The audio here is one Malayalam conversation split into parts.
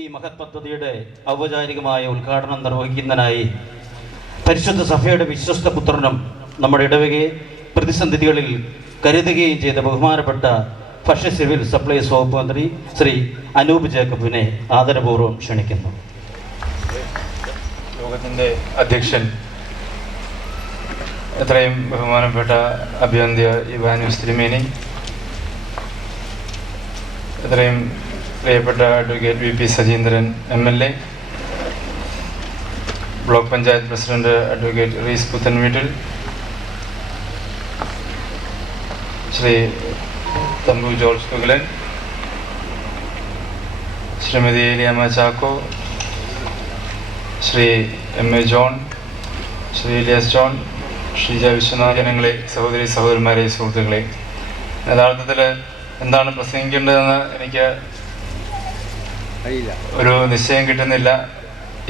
ഈ മഹത് പദ്ധതിയുടെ ഔപചാരികമായ ഉദ്ഘാടനം നിർവഹിക്കുന്നതിനായി പരിശുദ്ധ സഭയുടെ വിശ്വസ്ത പുത്രനും നമ്മുടെ ഇടവകയെ പ്രതിസന്ധികളിൽ കരുതുകയും ചെയ്ത ബഹുമാനപ്പെട്ട ഭക്ഷ്യ സിവിൽ സപ്ലൈസ് വകുപ്പ് മന്ത്രി ശ്രീ അനൂപ് ജേക്കബിനെ ആദരപൂർവ്വം ക്ഷണിക്കുന്നു. യോഗത്തിൻ്റെ അധ്യക്ഷൻ, എത്രയും ബഹുമാനപ്പെട്ട അഭിവന്ദ്യ ഇവാനൂസ് തിരുമേനി, എത്രയും പ്രിയപ്പെട്ട advocate V P Sajeendran MLA, block panchayat president advocate Rees Puthenveettil, Sri Thampu George Kugalan, Srimathi Eliyamma Chacko, Sri MA John, Sri Iliyas John, Sheeja Viswanath, ജനങ്ങളെ, സഹോദരി സഹോദരന്മാരെ, സുഹൃത്തുക്കളെ, യഥാർത്ഥത്തിൽ എന്താണ് പ്രസംഗിക്കേണ്ടതെന്ന് എനിക്ക് ഒരു നിശ്ചയം കിട്ടുന്നില്ല.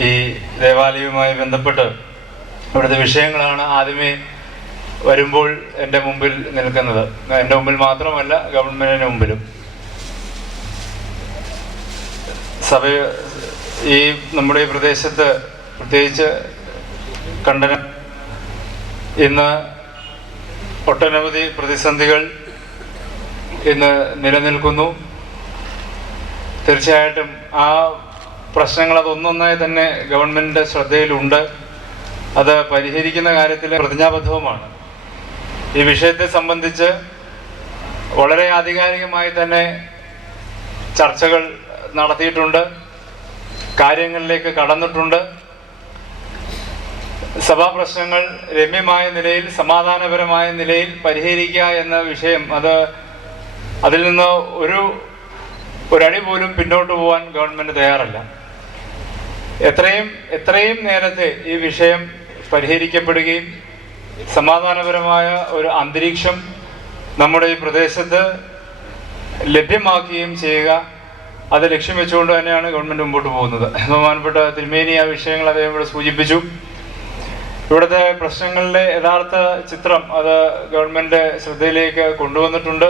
ഈ ദേവാലയവുമായി ബന്ധപ്പെട്ട് ഇവിടുത്തെ വിഷയങ്ങളാണ് ആദ്യമേ വരുമ്പോൾ എൻ്റെ മുമ്പിൽ നിൽക്കുന്നത്. എൻ്റെ മുമ്പിൽ മാത്രമല്ല, ഗവൺമെൻറ്റിന് മുമ്പിലും. സഭ ഈ നമ്മുടെ ഈ പ്രദേശത്ത് പ്രത്യേകിച്ച് കണ്ടനം ഇന്ന് ഒട്ടനവധി പ്രതിസന്ധികൾ ഇന്ന് നിലനിൽക്കുന്നു. തീർച്ചയായിട്ടും ആ പ്രശ്നങ്ങൾ അതൊന്നൊന്നായി തന്നെ ഗവൺമെൻറ്റിൻ്റെ ശ്രദ്ധയിലുണ്ട്. അത് പരിഹരിക്കുന്ന കാര്യത്തിൽ പ്രതിജ്ഞാബദ്ധവുമാണ്. ഈ വിഷയത്തെ സംബന്ധിച്ച് വളരെ ആധികാരികമായി തന്നെ ചർച്ചകൾ നടത്തിയിട്ടുണ്ട്, കാര്യങ്ങളിലേക്ക് കടന്നിട്ടുണ്ട്. സഭാ പ്രശ്നങ്ങൾ രമ്യമായ നിലയിൽ, സമാധാനപരമായ നിലയിൽ പരിഹരിക്കുക എന്ന വിഷയം, അതിൽ നിന്ന് ഒരടി പോലും പിന്നോട്ട് പോകാൻ ഗവൺമെൻറ് തയ്യാറല്ല. എത്രയും നേരത്തെ ഈ വിഷയം പരിഹരിക്കപ്പെടുകയും സമാധാനപരമായ ഒരു അന്തരീക്ഷം നമ്മുടെ ഈ പ്രദേശത്ത് ലഭ്യമാക്കുകയും ചെയ്യുക, അത് ലക്ഷ്യം വെച്ചുകൊണ്ട് തന്നെയാണ് ഗവൺമെൻറ് മുമ്പോട്ട് പോകുന്നത്. ബഹുമാനപ്പെട്ട തിരുമേനി ആ വിഷയങ്ങൾ അദ്ദേഹം ഇവിടെ സൂചിപ്പിച്ചു. ഇവിടുത്തെ പ്രശ്നങ്ങളിലെ യഥാർത്ഥ ചിത്രം അത് ഗവൺമെൻറ് ശ്രദ്ധയിലേക്ക് കൊണ്ടുവന്നിട്ടുണ്ട്.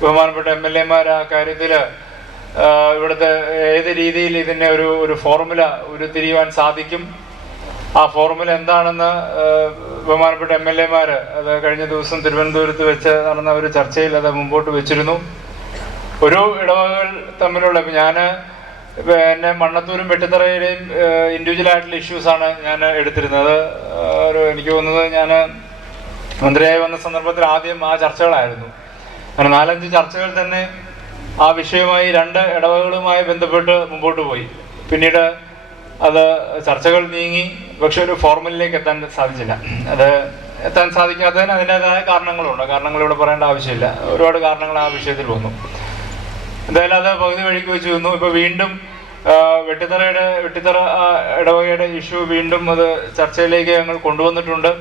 ബഹുമാനപ്പെട്ട MLA ആ കാര്യത്തിൽ ഇവിടുത്തെ ഏത് രീതിയിൽ ഇതിനെ ഒരു ഫോർമുല ഉരുത്തിരിയുവാൻ സാധിക്കും, ആ ഫോർമുല എന്താണെന്ന് ബഹുമാനപ്പെട്ട MLA അത് കഴിഞ്ഞ ദിവസം തിരുവനന്തപുരത്ത് വെച്ച് നടന്ന ഒരു ചർച്ചയിൽ അത് മുമ്പോട്ട് വെച്ചിരുന്നു. ഒരു ഇടവകകൾ തമ്മിലുള്ള, ഞാൻ എന്നെ മണ്ണത്തൂരും വെട്ടിത്തറയുടെയും ഇൻഡിവിജ്വലായിട്ടുള്ള ഇഷ്യൂസാണ് ഞാൻ എടുത്തിരുന്നത്. എനിക്ക് തോന്നുന്നത് ഞാൻ മന്ത്രിയായി വന്ന സന്ദർഭത്തിൽ ആദ്യം ആ ചർച്ചകളായിരുന്നു. അങ്ങനെ 4-5 ചർച്ചകൾ തന്നെ ആ വിഷയവുമായി 2 ഇടവകകളുമായി ബന്ധപ്പെട്ട് മുമ്പോട്ട് പോയി. പിന്നീട് അത് ചർച്ചകൾ നീങ്ങി, പക്ഷെ ഒരു ഫോർമുലയിലേക്ക് എത്താൻ സാധിച്ചില്ല. അത് എത്താൻ സാധിക്കാത്തതിന് അതിൻ്റെതായ കാരണങ്ങളുണ്ട്. കാരണങ്ങൾ ഇവിടെ പറയേണ്ട ആവശ്യമില്ല, ഒരുപാട് കാരണങ്ങൾ ആ വിഷയത്തിൽ വന്നു. എന്തായാലും അത് പകുതി വഴിക്ക് വെച്ച് വന്നു. ഇപ്പോൾ വീണ്ടും വെട്ടിത്തറ ഇടവകയുടെ ഇഷ്യൂ വീണ്ടും അത് ചർച്ചയിലേക്ക് ഞങ്ങൾ കൊണ്ടുവന്നിട്ടുണ്ട്.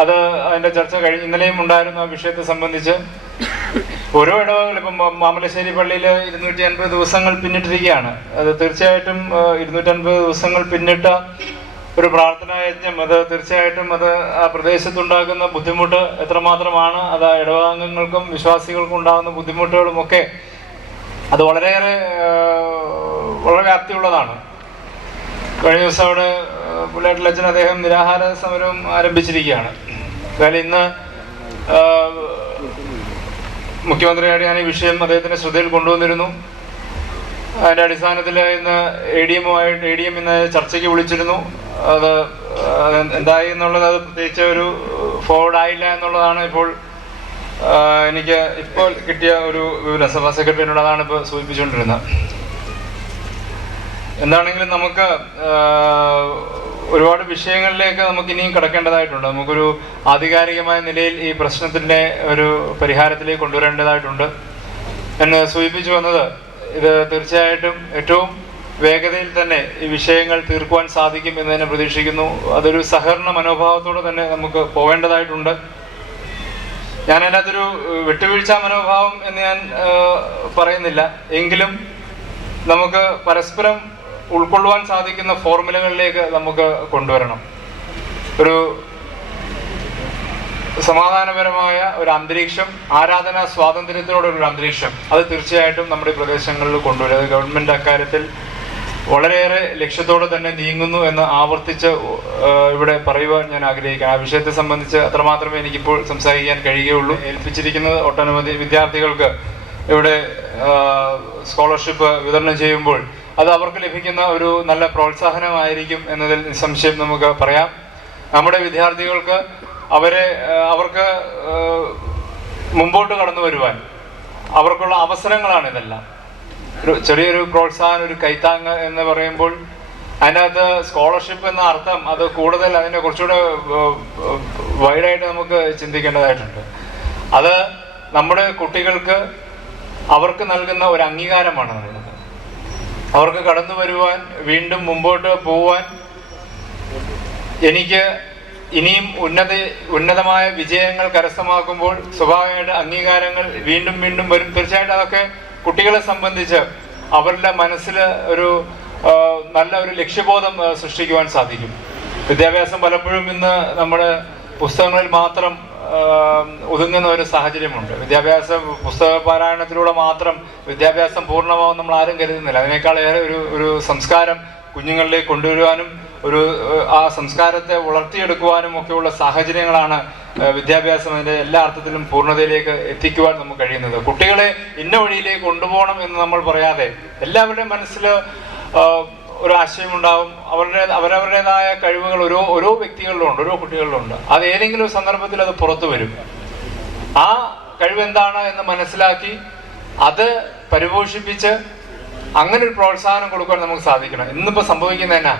അതിൻ്റെ ചർച്ച ഇന്നലെയും ഉണ്ടായിരുന്നു. ആ വിഷയത്തെ സംബന്ധിച്ച് ഓരോ ഇടവകൾ, ഇപ്പം മാമലശ്ശേരി പള്ളിയിൽ 250 ദിവസങ്ങൾ പിന്നിട്ടിരിക്കുകയാണ്. അത് തീർച്ചയായിട്ടും 250 ദിവസങ്ങൾ പിന്നിട്ട ഒരു പ്രാർത്ഥനാ യജ്ഞം, അത് തീർച്ചയായിട്ടും അത് ആ പ്രദേശത്തുണ്ടാക്കുന്ന ബുദ്ധിമുട്ട് എത്രമാത്രമാണ്, അത് ആ ഇടവകാംഗങ്ങൾക്കും വിശ്വാസികൾക്കും ഉണ്ടാകുന്ന ബുദ്ധിമുട്ടുകളുമൊക്കെ അത് വളരെ വ്യാപ്തിയുള്ളതാണ്. കഴിഞ്ഞ ദിവസം അവിടെ പുള്ളിയാട്ടിലച്ഛൻ അദ്ദേഹം നിരാഹാര സമരവും ആരംഭിച്ചിരിക്കുകയാണ്. എന്തായാലും ഇന്ന് മുഖ്യമന്ത്രിയോട് ഞാൻ ഈ വിഷയം അദ്ദേഹത്തിൻ്റെ ശ്രദ്ധയിൽ കൊണ്ടുവന്നിരുന്നു. അതിൻ്റെ അടിസ്ഥാനത്തിൽ ഇന്ന് ADM ഇന്ന് ചർച്ചയ്ക്ക് വിളിച്ചിരുന്നു. അത് എന്തായി എന്നുള്ളത്, അത് പ്രത്യേകിച്ച് ഒരു ഫോർവേഡ് ആയില്ല എന്നുള്ളതാണ് ഇപ്പോൾ എനിക്ക് കിട്ടിയ ഒരു വിവരം. സഭാ സെക്രട്ടറിയോട് അതാണ് ഇപ്പോൾ സൂചിപ്പിച്ചുകൊണ്ടിരുന്നത്. എന്താണെങ്കിലും നമുക്ക് ഒരുപാട് വിഷയങ്ങളിലേക്ക് നമുക്ക് ഇനിയും കടക്കേണ്ടതായിട്ടുണ്ട്. നമുക്കൊരു ആധികാരികമായ നിലയിൽ ഈ പ്രശ്നത്തിൻ്റെ ഒരു പരിഹാരത്തിലേക്ക് കൊണ്ടുവരേണ്ടതായിട്ടുണ്ട്. എന്ന് സൂചിപ്പിച്ചു വന്നത്, ഇത് തീർച്ചയായിട്ടും ഏറ്റവും വേഗതയിൽ തന്നെ ഈ വിഷയങ്ങൾ തീർക്കുവാൻ സാധിക്കും എന്ന് തന്നെ പ്രതീക്ഷിക്കുന്നു. അതൊരു സഹകരണ മനോഭാവത്തോടെ തന്നെ നമുക്ക് പോവേണ്ടതായിട്ടുണ്ട്. ഞാൻ അതിനകത്തൊരു വിട്ടുവീഴ്ച മനോഭാവം എന്ന് ഞാൻ പറയുന്നില്ല, എങ്കിലും നമുക്ക് പരസ്പരം ഉൾക്കൊള്ളുവാൻ സാധിക്കുന്ന ഫോർമുലകളിലേക്ക് നമുക്ക് കൊണ്ടുവരണം. ഒരു സമാധാനപരമായ ഒരു അന്തരീക്ഷം, ആരാധനാ സ്വാതന്ത്ര്യത്തോടുള്ള അന്തരീക്ഷം അത് തീർച്ചയായിട്ടും നമ്മുടെ പ്രദേശങ്ങളിൽ കൊണ്ടുവരും. അത് ഗവൺമെൻറ് അക്കാര്യത്തിൽ വളരെയേറെ ലക്ഷ്യത്തോടെ തന്നെ നീങ്ങുന്നു എന്ന് ആവർത്തിച്ച് ഇവിടെ പറയുവാൻ ഞാൻ ആഗ്രഹിക്കുകയാണ്. ആ വിഷയത്തെ സംബന്ധിച്ച് അത്രമാത്രമേ എനിക്കിപ്പോൾ സംസാരിക്കാൻ കഴിയുകയുള്ളൂ. ഏൽപ്പിച്ചിരിക്കുന്നത് ഒട്ടനവധി വിദ്യാർത്ഥികൾക്ക് ഇവിടെ സ്കോളർഷിപ്പ് വിതരണം ചെയ്യുമ്പോൾ അത് അവർക്ക് ലഭിക്കുന്ന ഒരു നല്ല പ്രോത്സാഹനമായിരിക്കും എന്നതിൽ നിസ്സംശയം നമുക്ക് പറയാം. നമ്മുടെ വിദ്യാർത്ഥികൾക്ക് അവർക്ക് മുമ്പോട്ട് കടന്നു വരുവാൻ അവർക്കുള്ള അവസരങ്ങളാണ് ഇതെല്ലാം. ഒരു ചെറിയൊരു പ്രോത്സാഹനം, ഒരു കൈത്താങ്ങ് എന്ന് പറയുമ്പോൾ അതിനകത്ത് സ്കോളർഷിപ്പ് എന്ന അർത്ഥം അത് കൂടുതൽ അതിനെ കുറച്ചുകൂടെ വൈഡായിട്ട് നമുക്ക് ചിന്തിക്കേണ്ടതായിട്ടുണ്ട്. അത് നമ്മുടെ കുട്ടികൾക്ക് അവർക്ക് നൽകുന്ന ഒരു അംഗീകാരമാണ് നൽകുന്നത്. അവർക്ക് കടന്നു വരുവാൻ, വീണ്ടും മുമ്പോട്ട് പോവാൻ, എനിക്ക് ഇനിയും ഉന്നതമായ വിജയങ്ങൾ കരസ്ഥമാക്കുമ്പോൾ സ്വാഭാവികമായിട്ട് അംഗീകാരങ്ങൾ വീണ്ടും വീണ്ടും വരും. തീർച്ചയായിട്ടും അതൊക്കെ കുട്ടികളെ സംബന്ധിച്ച് അവരുടെ മനസ്സിൽ ഒരു നല്ല ഒരു ലക്ഷ്യബോധം സൃഷ്ടിക്കുവാൻ സാധിക്കും. വിദ്യാഭ്യാസം പലപ്പോഴും ഇന്ന് നമ്മുടെ പുസ്തകങ്ങളിൽ മാത്രം ഒതുങ്ങുന്ന ഒരു സാഹചര്യമുണ്ട്. പുസ്തക പാരായണത്തിലൂടെ മാത്രം വിദ്യാഭ്യാസം പൂർണ്ണമാവും നമ്മൾ ആരും കരുതുന്നില്ല. അതിനേക്കാൾ ഏറെ ഒരു സംസ്കാരം കുഞ്ഞുങ്ങളിലേക്ക് കൊണ്ടുവരുവാനും ആ സംസ്കാരത്തെ വളർത്തിയെടുക്കുവാനും ഒക്കെയുള്ള സാഹചര്യങ്ങളാണ് വിദ്യാഭ്യാസം അതിൻ്റെ എല്ലാ അർത്ഥത്തിലും പൂർണ്ണതയിലേക്ക് എത്തിക്കുവാൻ നമുക്ക് കഴിയുന്നത്. കുട്ടികളെ ഇന്ന വഴിയിലേക്ക് കൊണ്ടുപോകണം എന്ന് നമ്മൾ പറയാതെ എല്ലാവരുടെയും മനസ്സിൽ ഒരു ആശയമുണ്ടാവും. അവരവരുടേതായ കഴിവുകൾ ഓരോ വ്യക്തികളിലുണ്ട്, ഓരോ കുട്ടികളിലുണ്ട്. അത് ഏതെങ്കിലും ഒരു സന്ദർഭത്തിൽ അത് പുറത്തു വരും. ആ കഴിവ് എന്താണ് എന്ന് മനസ്സിലാക്കി അത് പരിപോഷിപ്പിച്ച് അങ്ങനെ ഒരു പ്രോത്സാഹനം കൊടുക്കാൻ നമുക്ക് സാധിക്കണം. ഇന്നിപ്പോൾ സംഭവിക്കുന്നത് എന്നാ,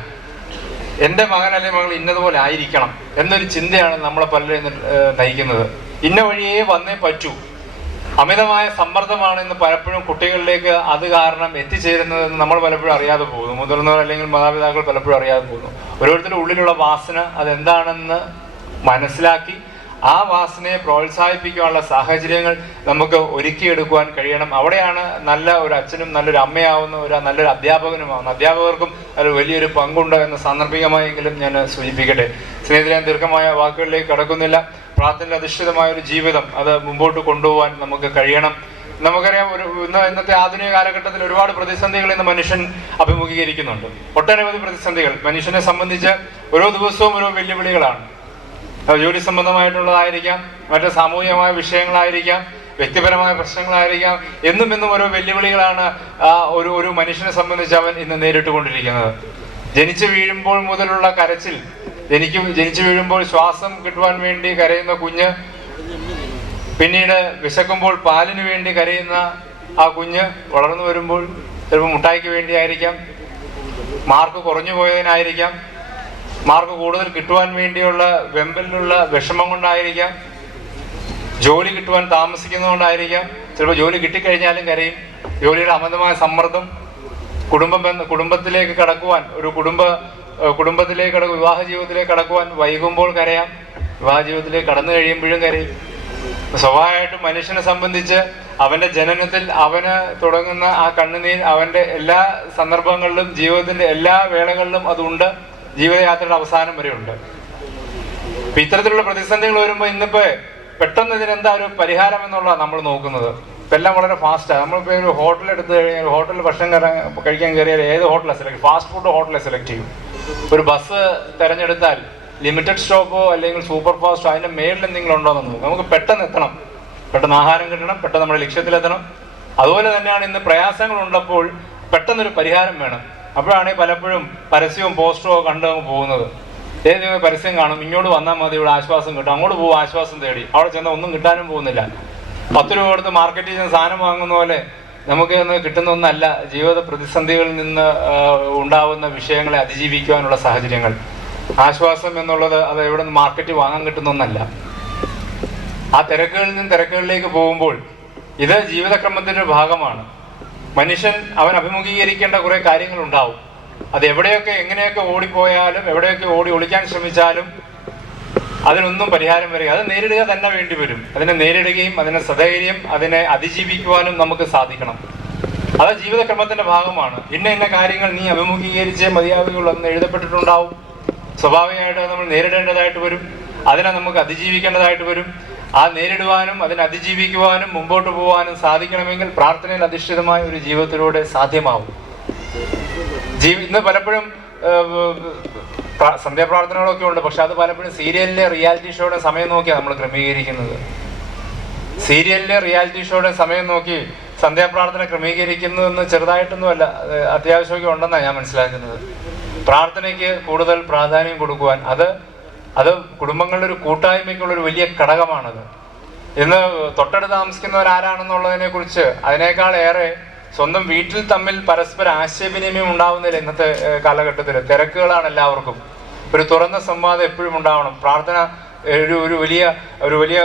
എൻ്റെ മകൻ അല്ലെങ്കിൽ മകൾ ഇന്നതുപോലെ ആയിരിക്കണം എന്നൊരു ചിന്തയാണ് നമ്മളെ പലരും നയിക്കുന്നത്. ഇന്ന വഴിയേ വന്നേ പറ്റൂ. അമിതമായ സമ്മർദ്ദമാണ് ഇന്ന് പലപ്പോഴും കുട്ടികളിലേക്ക് അത് കാരണം എത്തിച്ചേരുന്നതെന്ന് നമ്മൾ പലപ്പോഴും അറിയാതെ പോകുന്നു. മുതിർന്നവർ അല്ലെങ്കിൽ മാതാപിതാക്കൾ പലപ്പോഴും അറിയാതെ പോകുന്നു. ഓരോരുത്തരുടെ ഉള്ളിലുള്ള വാസന അതെന്താണെന്ന് മനസ്സിലാക്കി ആ വാസനയെ പ്രോത്സാഹിപ്പിക്കാനുള്ള സാഹചര്യങ്ങൾ നമുക്ക് ഒരുക്കിയെടുക്കുവാൻ കഴിയണം. അവിടെയാണ് നല്ല ഒരു അച്ഛനും നല്ലൊരു അമ്മയാവുന്ന നല്ലൊരു അധ്യാപകനുമാവുന്ന അധ്യാപകർക്കും അത് വലിയൊരു പങ്കുണ്ട് എന്ന് സാന്ദർഭികമായെങ്കിലും ഞാൻ സൂചിപ്പിക്കട്ടെ. സ്നേഹിതരെ, ദീർഘമായ വാക്കുകളിലേക്ക് കടക്കുന്നില്ല. പ്രാർത്ഥനയിൽ അധിഷ്ഠിതമായ ഒരു ജീവിതം അത് മുമ്പോട്ട് കൊണ്ടുപോകാൻ നമുക്ക് കഴിയണം. നമുക്കറിയാം, ഇന്നത്തെ ആധുനിക കാലഘട്ടത്തിൽ ഒരുപാട് പ്രതിസന്ധികൾ ഇന്ന് മനുഷ്യൻ അഭിമുഖീകരിക്കുന്നുണ്ട്. ഒട്ടനവധി പ്രതിസന്ധികൾ മനുഷ്യനെ സംബന്ധിച്ച് ഓരോ ദിവസവും ഓരോ വെല്ലുവിളികളാണ്. ജോലി സംബന്ധമായിട്ടുള്ളതായിരിക്കാം, മറ്റ് സാമൂഹികമായ വിഷയങ്ങളായിരിക്കാം, വ്യക്തിപരമായ പ്രശ്നങ്ങളായിരിക്കാം. എന്നും ഓരോ വെല്ലുവിളികളാണ് ഒരു മനുഷ്യനെ സംബന്ധിച്ച് അവൻ ഇന്ന് നേരിട്ടുകൊണ്ടിരിക്കുന്നത്. ജനിച്ചു വീഴുമ്പോൾ മുതലുള്ള കരച്ചിൽ, ജനിച്ചു വീഴുമ്പോൾ ശ്വാസം കിട്ടുവാൻ വേണ്ടി കരയുന്ന കുഞ്ഞ്, പിന്നീട് വിശക്കുമ്പോൾ പാലിന് വേണ്ടി കരയുന്ന ആ കുഞ്ഞ്, വളർന്നു വരുമ്പോൾ ചിലപ്പോൾ മുട്ടായിക്ക് വേണ്ടിയായിരിക്കാം, മാർക്ക് കുറഞ്ഞു പോയതിനായിരിക്കാം, മാർക്ക് കൂടുതൽ കിട്ടുവാൻ വേണ്ടിയുള്ള വെമ്പലിലുള്ള വിഷമം കൊണ്ടായിരിക്കാം, ജോലി കിട്ടുവാൻ താമസിക്കുന്നതുകൊണ്ടായിരിക്കാം, ചിലപ്പോൾ ജോലി കിട്ടിക്കഴിഞ്ഞാലും കരയും. ജോലിയുടെ അമിതമായ സമ്മർദ്ദം, കുടുംബത്തിലേക്ക് കടക്കുവാൻ, വിവാഹ ജീവിതത്തിലേക്ക് കടക്കുവാൻ വൈകുമ്പോൾ കരയാം, വിവാഹ ജീവിതത്തിലേക്ക് കടന്നു കഴിയുമ്പോഴും കരയും. സ്വാഭാവികമായിട്ടും മനുഷ്യനെ സംബന്ധിച്ച് അവന്റെ ജനനത്തിൽ അവന് തുടങ്ങുന്ന ആ കണ്ണുനീർ അവന്റെ എല്ലാ സന്ദർഭങ്ങളിലും, ജീവിതത്തിന്റെ എല്ലാ വേളകളിലും അതുണ്ട്. ജീവിതയാത്രയുടെ അവസാനം വരെ ഉണ്ട്. അപ്പൊ ഇത്തരത്തിലുള്ള പ്രതിസന്ധികൾ വരുമ്പോൾ ഇന്നിപ്പോ പെട്ടെന്ന് ഇതിനെന്താ ഒരു പരിഹാരം എന്നുള്ളതാണ് നമ്മൾ നോക്കുന്നത്. ഇപ്പം എല്ലാം വളരെ ഫാസ്റ്റാണ്. നമ്മളിപ്പോൾ ഒരു ഹോട്ടൽ എടുത്തു കഴിഞ്ഞാൽ, ഹോട്ടലിൽ ഭക്ഷണം കഴിക്കാൻ കയറിയാൽ ഏത് ഹോട്ടലാണ് സെലക്ട്, ഫാസ്റ്റ് ഫുഡ് ഹോട്ടലെ സെലക്ട് ചെയ്യും. ഒരു ബസ് തിരഞ്ഞെടുത്താൽ ലിമിറ്റഡ് സ്റ്റോപ്പോ അല്ലെങ്കിൽ സൂപ്പർ ഫാസ്റ്റോ അതിൻ്റെ മേളിൽ എന്തെങ്കിലും ഉണ്ടോ എന്ന് നമുക്ക് പെട്ടെന്ന് എത്തണം, പെട്ടെന്ന് ആഹാരം കിട്ടണം, പെട്ടെന്ന് നമ്മുടെ ലക്ഷ്യത്തിലെത്തണം. അതുപോലെ തന്നെയാണ് ഇന്ന് പ്രയാസങ്ങളുള്ളപ്പോൾ പെട്ടെന്നൊരു പരിഹാരം വേണം. അപ്പോഴാണ് പലപ്പോഴും പരസ്യവും പോസ്റ്ററോ കണ്ട് പോകുന്നത്. ഏതെങ്കിലും പരസ്യം കാണും, ഇങ്ങോട്ട് വന്നാൽ മതി, ഇവിടെ ആശ്വാസം കിട്ടും, അങ്ങോട്ട് പോകും ആശ്വാസം തേടി. അവിടെ ചെന്നാൽ ഒന്നും കിട്ടാനും പോകുന്നില്ല. 10 രൂപ കൊടുത്ത് മാർക്കറ്റിൽ നിന്ന് സാധനം വാങ്ങുന്ന പോലെ നമുക്ക് കിട്ടുന്ന ഒന്നല്ല ജീവിത പ്രതിസന്ധികളിൽ നിന്ന് ഉണ്ടാവുന്ന വിഷയങ്ങളെ അതിജീവിക്കുവാനുള്ള സാഹചര്യങ്ങൾ. ആശ്വാസം എന്നുള്ളത് അത് എവിടെ നിന്ന് മാർക്കറ്റിൽ വാങ്ങാൻ കിട്ടുന്ന ഒന്നല്ല. ആ തിരക്കുകളിൽ നിന്ന് തിരക്കുകളിലേക്ക് പോകുമ്പോൾ ഇത് ജീവിതക്രമത്തിൻ്റെ ഭാഗമാണ്. മനുഷ്യൻ അവൻ അഭിമുഖീകരിക്കേണ്ട കുറെ കാര്യങ്ങൾ ഉണ്ടാവും. അത് എവിടെയൊക്കെ എങ്ങനെയൊക്കെ ഓടിപ്പോയാലും, എവിടെയൊക്കെ ഒളിക്കാൻ ശ്രമിച്ചാലും അതിനൊന്നും പരിഹാരം വരിക, അത് നേരിടുക തന്നെ വേണ്ടി വരും. അതിനെ നേരിടുകയും അതിനെ സധൈര്യം അതിനെ അതിജീവിക്കുവാനും നമുക്ക് സാധിക്കണം. അത് ജീവിതക്രമത്തിന്റെ ഭാഗമാണ്. ഇന്ന കാര്യങ്ങൾ നീ അഭിമുഖീകരിച്ചേ മതിയാവുകയുള്ളൂ എന്ന് എഴുതപ്പെട്ടിട്ടുണ്ടാവും. സ്വാഭാവികമായിട്ട് നമ്മൾ നേരിടേണ്ടതായിട്ട് വരും. അതിനെ നമുക്ക് അതിജീവിക്കേണ്ടതായിട്ട് വരും. ആ നേരിടുവാനും അതിനെ അതിജീവിക്കുവാനും മുമ്പോട്ട് പോകാനും സാധിക്കണമെങ്കിൽ പ്രാർത്ഥനയിൽ അധിഷ്ഠിതമായ ഒരു ജീവിതത്തിലൂടെ സാധ്യമാവും. ഇന്ന് പലപ്പോഴും സന്ധ്യാപ്രാർത്ഥനകളൊക്കെ ഉണ്ട്, പക്ഷെ അത് പലപ്പോഴും സീരിയലിലെ റിയാലിറ്റി ഷോയുടെ സമയം നോക്കിയാണ് നമ്മൾ ക്രമീകരിക്കുന്നത്. സീരിയലിലെ റിയാലിറ്റി ഷോയുടെ സമയം നോക്കി സന്ധ്യാപ്രാർത്ഥന ക്രമീകരിക്കുന്നു എന്ന് ചെറുതായിട്ടൊന്നുമല്ല, അത്യാവശ്യമൊക്കെ ഉണ്ടെന്നാണ് ഞാൻ മനസ്സിലാക്കുന്നത്. പ്രാർത്ഥനയ്ക്ക് കൂടുതൽ പ്രാധാന്യം കൊടുക്കുവാൻ അത് കുടുംബങ്ങളുടെ ഒരു കൂട്ടായ്മയ്ക്കുള്ളൊരു വലിയ ഘടകമാണത്. ഇന്ന് തൊട്ടടുത്ത് താമസിക്കുന്നവരാരാണെന്നുള്ളതിനെ കുറിച്ച് അതിനേക്കാൾ ഏറെ സ്വന്തം വീട്ടിൽ തമ്മിൽ പരസ്പര ആശയവിനിമയം ഉണ്ടാവുന്നില്ല. ഇന്നത്തെ കാലഘട്ടത്തിൽ തിരക്കുകളാണ് എല്ലാവർക്കും. ഒരു തുറന്ന സംവാദം എപ്പോഴും ഉണ്ടാവണം. പ്രാർത്ഥന ഒരു വലിയ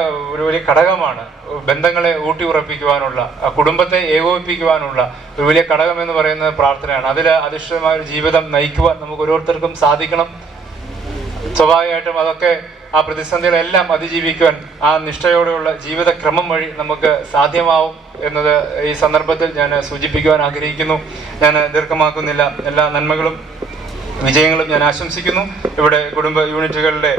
ഘടകമാണ്. ബന്ധങ്ങളെ ഊട്ടി ഉറപ്പിക്കുവാനുള്ള, കുടുംബത്തെ ഏകോപിപ്പിക്കുവാനുള്ള ഒരു വലിയ ഘടകം എന്ന് പറയുന്നത് പ്രാർത്ഥനയാണ്. അതിൽ അധിഷ്ഠിതമായ ഒരു ജീവിതം നയിക്കുവാൻ നമുക്ക് ഓരോരുത്തർക്കും സാധിക്കണം. സ്വാഭാവികമായിട്ടും അതൊക്കെ ആ പ്രതിസന്ധികളെല്ലാം അതിജീവിക്കുവാൻ ആ നിഷ്ഠയോടെയുള്ള ജീവിതക്രമം വഴി നമുക്ക് സാധ്യമാവും എന്നത് ഈ സന്ദർഭത്തിൽ ഞാൻ സൂചിപ്പിക്കുവാൻ ആഗ്രഹിക്കുന്നു. ഞാൻ ദീർഘമാക്കുന്നില്ല. എല്ലാ നന്മകളും വിജയങ്ങളും ഞാൻ ആശംസിക്കുന്നു. ഇവിടെ കുടുംബ യൂണിറ്റുകളുടെ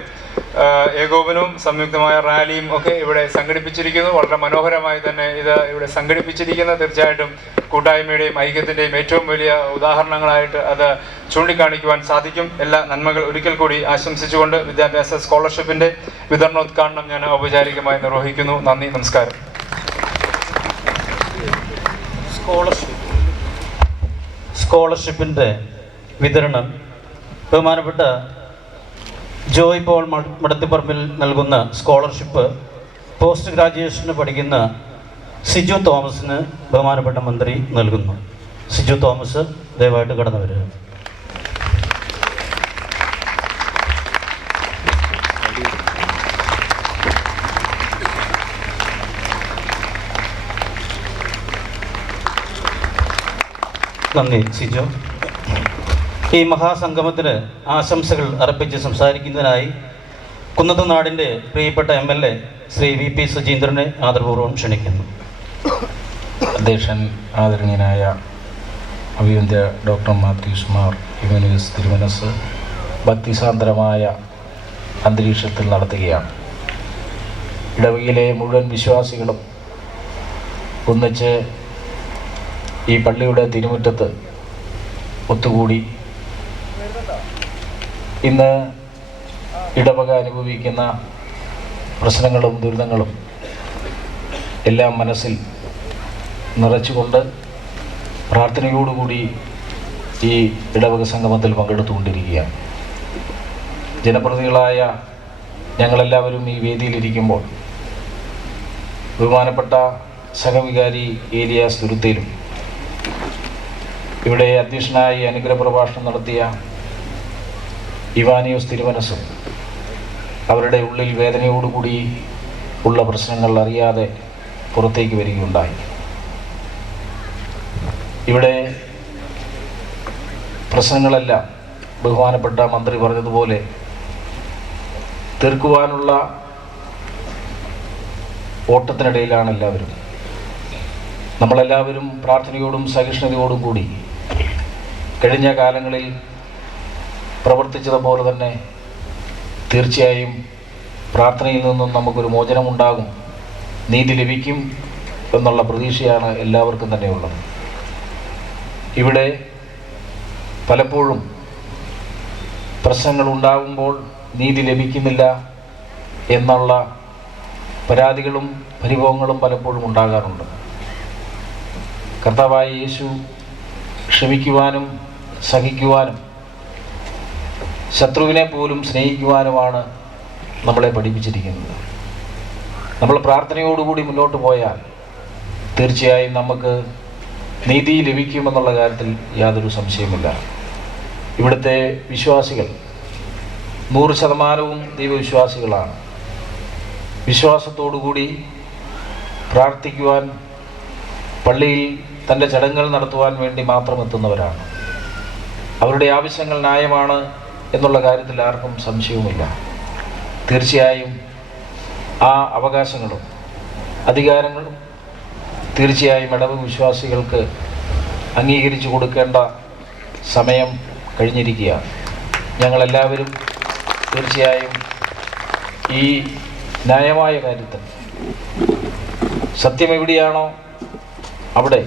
ഏകോപനവും സംയുക്തമായ റാലിയും ഒക്കെ ഇവിടെ സംഘടിപ്പിച്ചിരിക്കുന്നു. വളരെ മനോഹരമായി തന്നെ ഇത് ഇവിടെ സംഘടിപ്പിച്ചിരിക്കുന്നത് തീർച്ചയായിട്ടും കൂട്ടായ്മയുടെയും ഐക്യത്തിൻ്റെയും ഏറ്റവും വലിയ ഉദാഹരണങ്ങളായിട്ട് അത് ചൂണ്ടിക്കാണിക്കുവാൻ സാധിക്കും. എല്ലാ നന്മകൾ ഒരിക്കൽ കൂടി ആശംസിച്ചുകൊണ്ട് വിദ്യാഭ്യാസ സ്കോളർഷിപ്പിൻ്റെ വിതരണോദ്ഘാടനം ഞാൻ ഔപചാരികമായി നിർവഹിക്കുന്നു. നന്ദി, നമസ്കാരം. സ്കോളർഷിപ്പിൻ്റെ വിതരണം ബഹുമാനപ്പെട്ട ജോയ് പോൾ മടത്തിപ്പറമ്പിൽ നൽകുന്ന സ്കോളർഷിപ്പ് പോസ്റ്റ് ഗ്രാജുവേഷന് പഠിക്കുന്ന സിജു തോമസിന് ബഹുമാനപ്പെട്ട മന്ത്രി നൽകുന്നു. സിജു തോമസ് ദയവായിട്ട് കടന്നു വരിക. നന്ദി സിജു. ഈ മഹാസംഗമത്തിന് ആശംസകൾ അർപ്പിച്ച് സംസാരിക്കുന്നതിനായി കുന്നത്തുനാടിൻ്റെ പ്രിയപ്പെട്ട MLA ശ്രീ VP സുജീന്ദ്രനെ ആദരപൂർവ്വം ക്ഷണിക്കുന്നു. അധ്യക്ഷൻ ആദരണീയനായ അഭിവന്ദ്യ ഡോക്ടർ മാത്യൂസ് മാർ ഇവാനിയോസ് തിരുമനസ് ഭക്തിസാന്ദ്രമായ അന്തരീക്ഷത്തിൽ നടത്തുകയാണ്. ഇടവകയിലെ മുഴുവൻ വിശ്വാസികളും ഒന്നിച്ച് ഈ പള്ളിയുടെ തിരുമുറ്റത്ത് ഒത്തുകൂടി ഇന്ന് ഇടവക അനുഭവിക്കുന്ന പ്രശ്നങ്ങളും ദുരിതങ്ങളും എല്ലാം മനസ്സിൽ നിറച്ചുകൊണ്ട് പ്രാർത്ഥനയോടുകൂടി ഈ ഇടവക സംഗമത്തിൽ പങ്കെടുത്തുകൊണ്ടിരിക്കുകയാണ്. ജനപ്രതിനിധികളായ ഞങ്ങളെല്ലാവരും ഈ വേദിയിലിരിക്കുമ്പോൾ ബഹുമാനപ്പെട്ട സഹവികാരി ഏലിയാസ് തുരുത്തേലും ഇവിടെ അധ്യക്ഷനായി അനുഗ്രഹ പ്രഭാഷണം നടത്തിയ ഇവാനിയോസ് തിരുമനസും അവരുടെ ഉള്ളിൽ വേദനയോടുകൂടി ഉള്ള പ്രശ്നങ്ങൾ അറിയാതെ പുറത്തേക്ക് വരികയുണ്ടായി. ഇവിടെ പ്രശ്നങ്ങളെല്ലാം ബഹുമാനപ്പെട്ട മന്ത്രി പറഞ്ഞതുപോലെ തീർക്കുവാനുള്ള ഓട്ടത്തിനിടയിലാണ് എല്ലാവരും. നമ്മളെല്ലാവരും പ്രാർത്ഥനയോടും സഹിഷ്ണുതയോടും കൂടി കഴിഞ്ഞ കാലങ്ങളിൽ പ്രവർത്തിച്ചതുപോലെ തന്നെ തീർച്ചയായും പ്രാർത്ഥനയിൽ നിന്നും നമുക്കൊരു മോചനമുണ്ടാകും, നീതി ലഭിക്കും എന്നുള്ള പ്രതീക്ഷയാണ് എല്ലാവർക്കും തന്നെ ഉള്ളത്. ഇവിടെ പലപ്പോഴും പ്രശ്നങ്ങൾ ഉണ്ടാകുമ്പോൾ നീതി ലഭിക്കുന്നില്ല എന്നുള്ള പരാതികളും പരിഭവങ്ങളും പലപ്പോഴും ഉണ്ടാകാറുണ്ട്. കർത്താവായ യേശു ക്ഷമിക്കുവാനും സഹിക്കുവാനും ശത്രുവിനെ പോലും സ്നേഹിക്കുവാനുമാണ് നമ്മളെ പഠിപ്പിച്ചിരിക്കുന്നത്. നമ്മൾ പ്രാർത്ഥനയോടുകൂടി മുന്നോട്ട് പോയാൽ തീർച്ചയായും നമുക്ക് നീതി ലഭിക്കുമെന്നുള്ള കാര്യത്തിൽ യാതൊരു സംശയമില്ല. ഇവിടുത്തെ വിശ്വാസികൾ 100% ദൈവവിശ്വാസികളാണ്. വിശ്വാസത്തോടുകൂടി പ്രാർത്ഥിക്കുവാൻ പള്ളിയിൽ തൻ്റെ ചടങ്ങുകൾ നടത്തുവാൻ വേണ്ടി മാത്രം എത്തുന്നവരാണ്. അവരുടെ ആവശ്യങ്ങൾ ന്യായമാണ് എന്നുള്ള കാര്യത്തിൽ ആർക്കും സംശയവുമില്ല. തീർച്ചയായും ആ അവകാശങ്ങളും അധികാരങ്ങളും തീർച്ചയായും ഇടവക വിശ്വാസികൾക്ക് അംഗീകരിച്ചു കൊടുക്കേണ്ട സമയം കഴിഞ്ഞിരിക്കുകയാണ്. ഞങ്ങളെല്ലാവരും തീർച്ചയായും ഈ ന്യായമായ കാര്യത്തിൽ സത്യം എവിടെയാണോ അവിടെ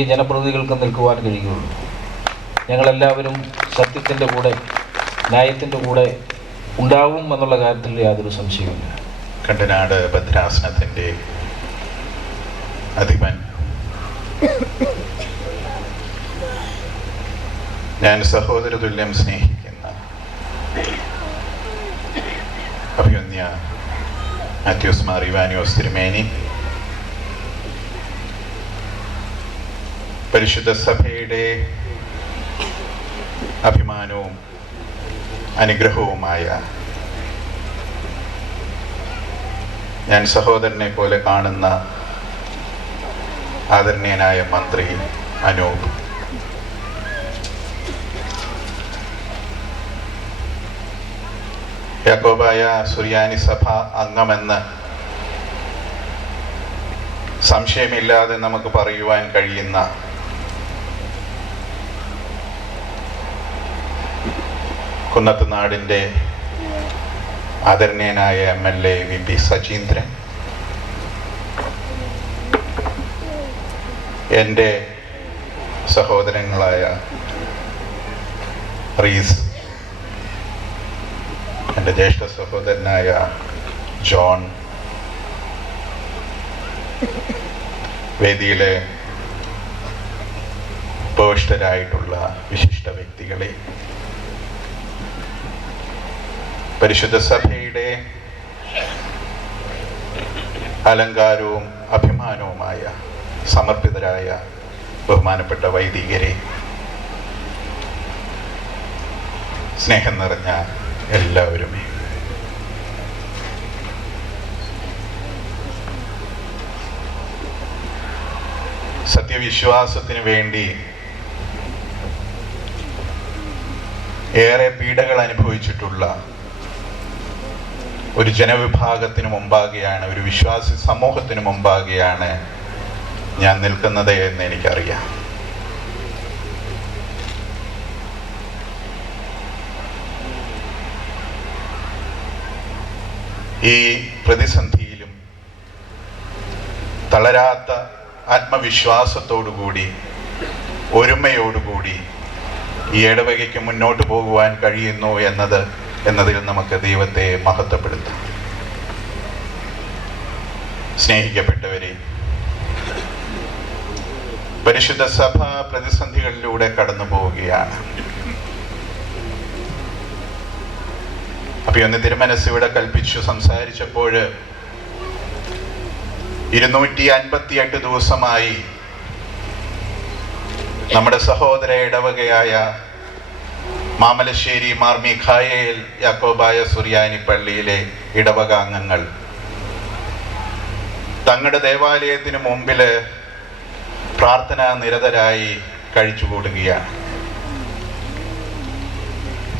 ഈ ജനപ്രതിനിധികൾക്ക് നിൽക്കുവാൻ കഴിയുകയുള്ളൂ. ഞങ്ങളെല്ലാവരും സത്യത്തിൻ്റെ കൂടെ, ന്യായത്തിൻ്റെ കൂടെ ഉണ്ടാവും എന്നുള്ള കാര്യത്തിൽ യാതൊരു സംശയവുമില്ല. കണ്ടനാട് ഭദ്രാസനത്തിൻ്റെ അധിപൻ, ഞാൻ സഹോദര തുല്യം സ്നേഹിക്കുന്ന അഭിമന്യ മാത്യൂസ് മാർ ഇവാനിയോസ് തിരുമേനി, പരിശുദ്ധ സഭയുടെ അഭിമാനവും അനുഗ്രഹവുമായ ഞാൻ സഹോദരനെ പോലെ കാണുന്ന ആദരണീയനായ മന്ത്രി അനൂപ്, യാക്കോബായ സുറിയാനി സഭ അംഗമെന്ന് സംശയമില്ലാതെ നമുക്ക് പറയുവാൻ കഴിയുന്ന കുന്നത്തുനാടിൻ്റെ ആദരണീയനായ MLA VP സജീന്ദ്രൻ, എൻ്റെ സഹോദരങ്ങളായ റീസ്, എൻ്റെ ജ്യേഷ്ഠ സഹോദരനായ ജോൺ, വേദിയിലെ ഉപവിഷ്ടരായിട്ടുള്ള വിശിഷ്ട വ്യക്തികളെ, പരിശുദ്ധ സഭയുടെ അലങ്കാരവും അഭിമാനവുമായ സമർപ്പിതരായ ബഹുമാനപ്പെട്ട വൈദികരെ, സ്നേഹം നിറഞ്ഞ എല്ലാവരുമേ, സത്യവിശ്വാസത്തിന് വേണ്ടി ഏറെ പീഡകൾ അനുഭവിച്ചിട്ടുള്ള ഒരു ജനവിഭാഗത്തിന് മുമ്പാകെയാണ്, ഒരു വിശ്വാസി സമൂഹത്തിന് മുമ്പാകെയാണ് ഞാൻ നിൽക്കുന്നത് എന്ന് എനിക്കറിയാം. ഈ പ്രതിസന്ധിയിലും തളരാത്ത ആത്മവിശ്വാസത്തോടുകൂടി, ഒരുമയോടുകൂടി ഈ ഇടവകയ്ക്ക് മുന്നോട്ട് പോകുവാൻ കഴിയുന്നു എന്നതിൽ നമുക്ക് ദൈവത്തെ മഹത്വപ്പെടുത്താം. സ്നേഹിക്കപ്പെട്ടവരെ, പരിശുദ്ധ സഭ പ്രതിസന്ധികളിലൂടെ കടന്നു പോവുകയാണ്. അപ്പൊ ഒന്ന് തിരുമനസ് ഇവിടെ കൽപ്പിച്ചു സംസാരിച്ചപ്പോൾ 258 ദിവസമായി നമ്മുടെ സഹോദര ഇടവകയായ മാമലശ്ശേരി മാർ മീഖായേൽ യാക്കോബായ സുറിയാനി പള്ളിയിലെ ഇടവക അംഗങ്ങൾ തങ്ങളുടെ ദേവാലയത്തിന് മുമ്പിൽ പ്രാർത്ഥനാ നിരതരായി കഴിച്ചുകൂടുകയാണ്.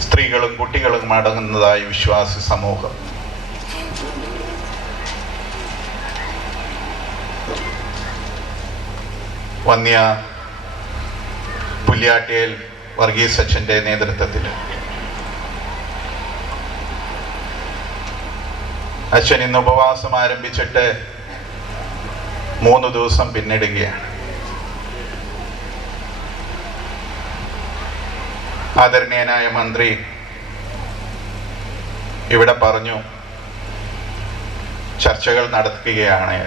സ്ത്രീകളും കുട്ടികളും അടങ്ങുന്നതായി വിശ്വാസി സമൂഹം. വന്യ പുല്യാട്ടേൽ വർഗീസ് അച്ഛൻ്റെ നേതൃത്വത്തിൽ അച്ഛൻ ഇന്ന് ഉപവാസം ആരംഭിച്ചിട്ട് 3 ദിവസം പിന്നിടുകയാണ്. ആദരണീയനായ മന്ത്രി ഇവിടെ പറഞ്ഞു, ചർച്ചകൾ നടത്തുകയാണ്.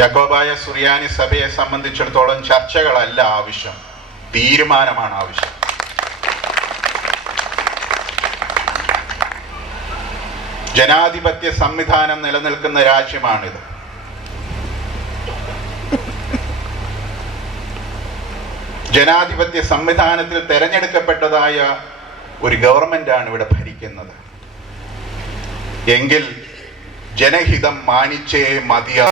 യാക്കോബായ സുറിയാനി സഭയെ സംബന്ധിച്ചിടത്തോളം ചർച്ചകളല്ല ആവശ്യം, തീരുമാനമാണ് ആവശ്യം. ജനാധിപത്യ സംവിധാനം നിലനിൽക്കുന്ന രാജ്യമാണിത്. ജനാധിപത്യ സംവിധാനത്തിൽ തെരഞ്ഞെടുക്കപ്പെട്ടതായ ഒരു ഗവൺമെന്റാണ് ഇവിടെ ഭരിക്കുന്നത്. എങ്കിൽ ജനഹിതം മാനിച്ചേ മതിയാ.